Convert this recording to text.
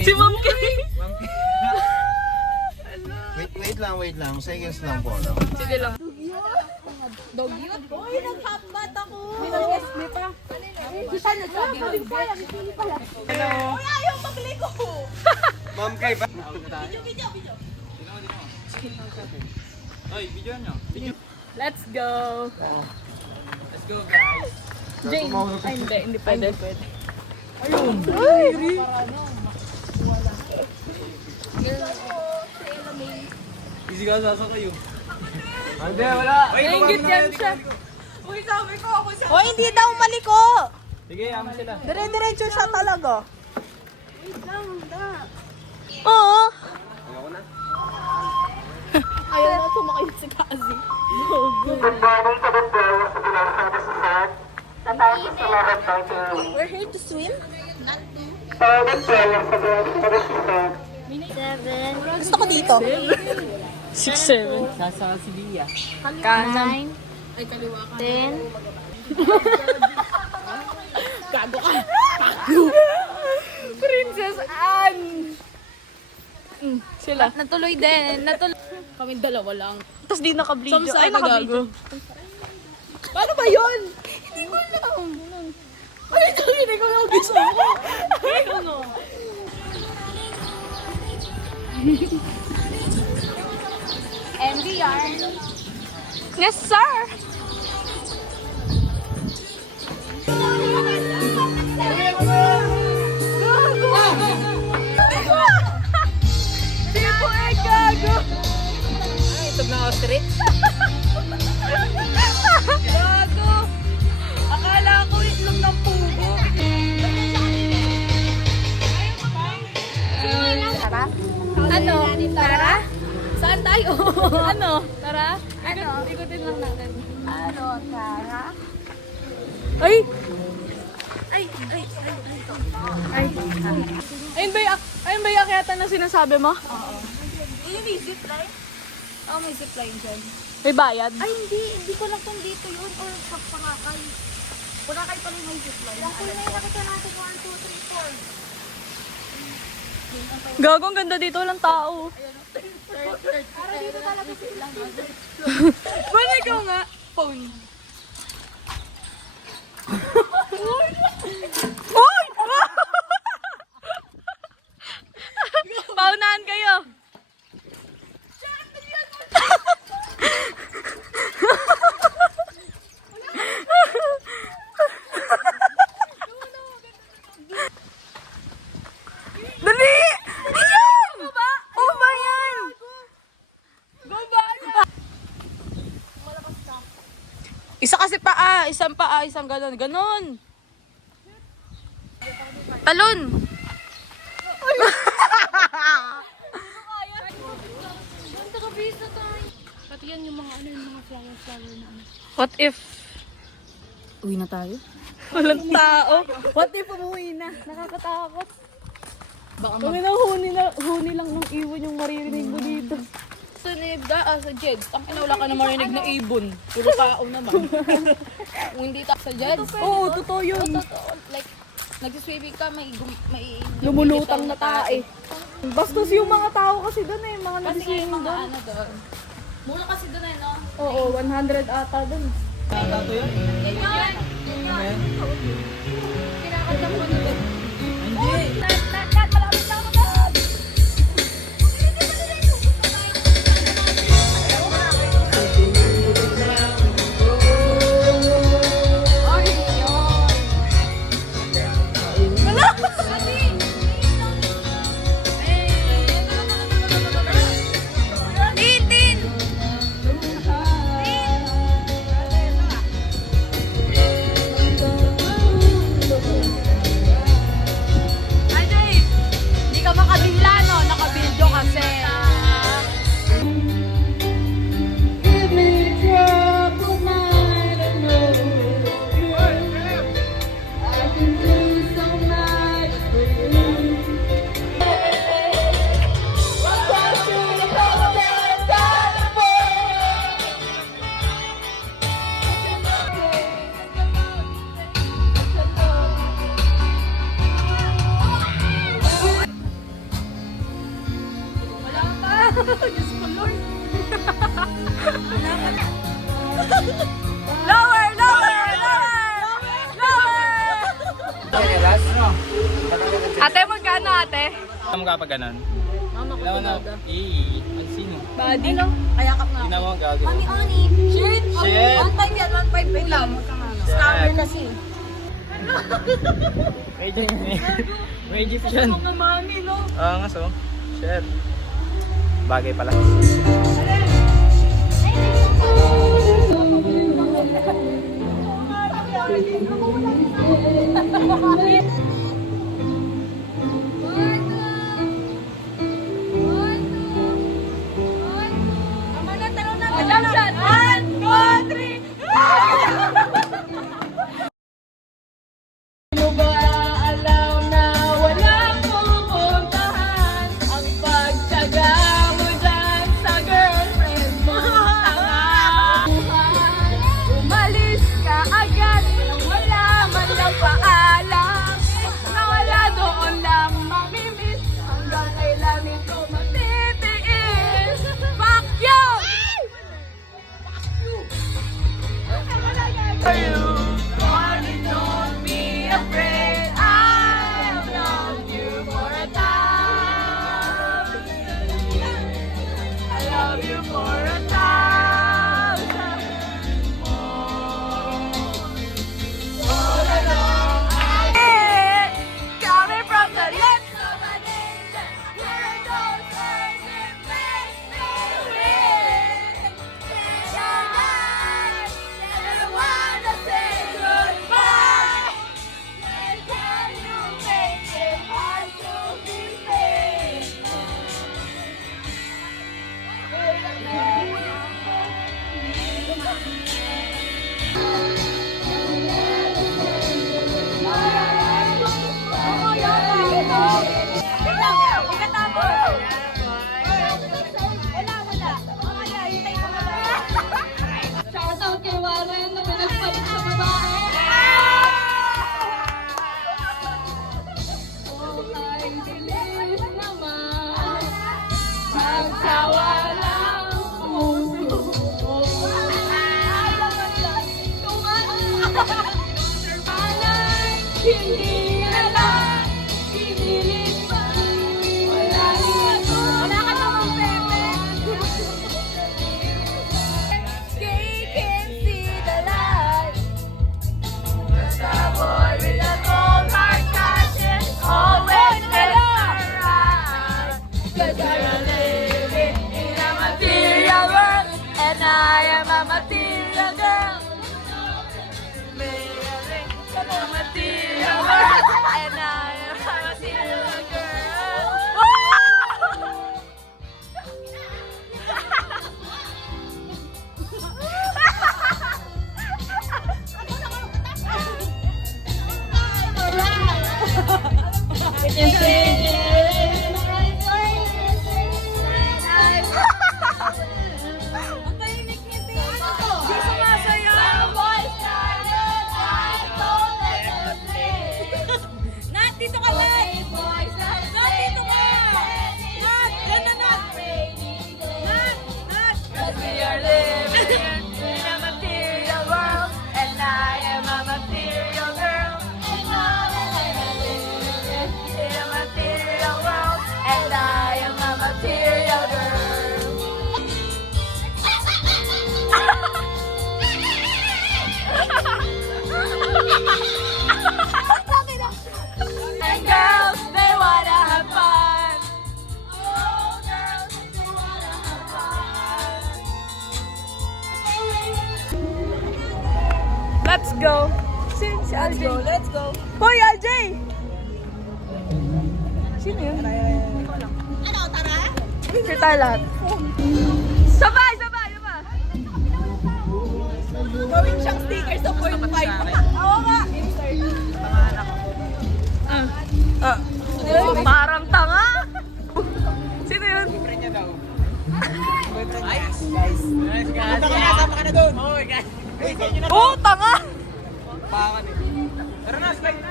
Si Ma'am Kay. Wait lang. Seconds lang po. No? Sige lang. Dog yun? Uy, naghabat ako! May pa. Susan, nagsabi mo. Hello. Uy, ayaw magligo! Ma'am Kay, ba? Video. Ay, video nyo. Let's go. Let's go, guys. Jane. Ay, hindi pwede. Easy ka, sasa kayo. Hindi, wala. Nainggit yan siya. Uy, sabi ko ako sa... Uy, hindi daw maliko! Sige, yaman sila. Dire-diretso siya talaga. Oo. Ayaw na sumakay si Kazi. We're here to swim? Gusto ko dito. 6-7. Sasa si Bia. Kanan. 10. Gago ka. Princess Anne. Sila. Natuloy din. Kami dalawa lang. Tapos di naka-video. Ay, naka-video. Paano ba yun? Hindi ko alam. Ay, hindi ko lang gusto ko. Ano? NBR. Yes, sir. Di po gago. Ay, ito na ostrich. Gago. Akala ko itlog ng pugo. Tara? Ano? Tara? Saan tayo? Ano? Tara? Ano? Ikutin lang natin. Ano? Tara? Ay! Ay. Ayun ba yung akyatan na sinasabi mo? May zipline? Oo, may zipline dyan. May bayad? Ay, hindi ko lang kung dito yun or pagpangakay. Pangakay pa rin may zipline. Lakul na yung nakita natin 1, 2, 3, 4. Gago, ang ganda dito. Walang tao. Para dito talaga zipline. Wala ikaw nga. Phone. Uy! Paunahan kayo. Dali! Ayan! Oh ba yan? Go ba? Isa kasi paa, isang paa, isang ganon. Ganon. Talon. Pati yan yung mga flower na ano. What if Uwi na tayo? walang tao? What if umuwi na? Nakakatakot. Baka Kami na huni lang ng ibon yung maririnig mo dito. sa Jeds, ang wala ka na marinig na ibon. Puro tao naman. Kung hindi ta sa Jeds. Oo, totoo yun. Totoo. Like, nagsiswimming ka, may Lumulutang na tae. Bastos yung mga tao kasi doon eh, mga Kasi nagsiswimming yung mga doon. ano doon. Mura kasi doon eh, no? Oo, 100 ata doon. Tato yun? Yan yun! Kinakanta mo na doon. Hindi. Malapit na ako doon! Ajay! Diyos ko, Lord. Lower, lower, lower, lower. Ate, magkano ate? Alam ka pa ganon? Mama ko Alam mo na, talaga. ang sino? Body. Kayakap nga. Ginawa ang gago. Oni. Shit. Shit. 1.5 yan, 1.5. Wait lang. Scammer kasi. May jeep yan. Mga mami, no? Oo nga so. Shit. Bagay pala. Attention! 1, 2, 3! Ano ba alam na wala pupuntahan ang pagtyaga mo dyan sa girlfriend mo? Umalis ka agad nang wala man lang paalam. Nawala doon lang mamimiss hanggang kailan ito matitiis. Fuck you! For you, honey, don't be afraid. I have known you for a time. I love you for a thousand more. All along I coming from the lips of an angel. Hear those words, it makes me weak. I wanna say goodbye. When can you make it hard to be faithful? Shoutout kay Warren na pinagpalit sa babae. Oh, ay bilis naman. Magsawa ng puso. Ay, laman lang. Alay, hindi alam. Pinilit pa. Wala ka namang pepe. They can see the light. The boy with a cold heart catches always mesmerized. 'Cause you're living in a material world, and I am a material girl. Living in a material world, and I am a material girl. Ang tahimik niya, ano to? Di sumasayaw. Nat, dito ka, Nat! Nat, dito ka! Nat, yan na, Nat! Nat, Nat! 'Cause we are living in a material world, and I am a material girl. And I am living in a material world, and I am a material girl. And girls, they wanna have fun. Oh, girls, they wanna have fun. Let's go. Si LJ. Let's go. Hoy, LJ! Sino yun? Ano, tara? Si Talat. Sabay, sabay, sabay. Gawin siyang sticker sa 0.5. Oo nga. Parang tanga. Sino yun? Oh, tanga! Tara na, slide na.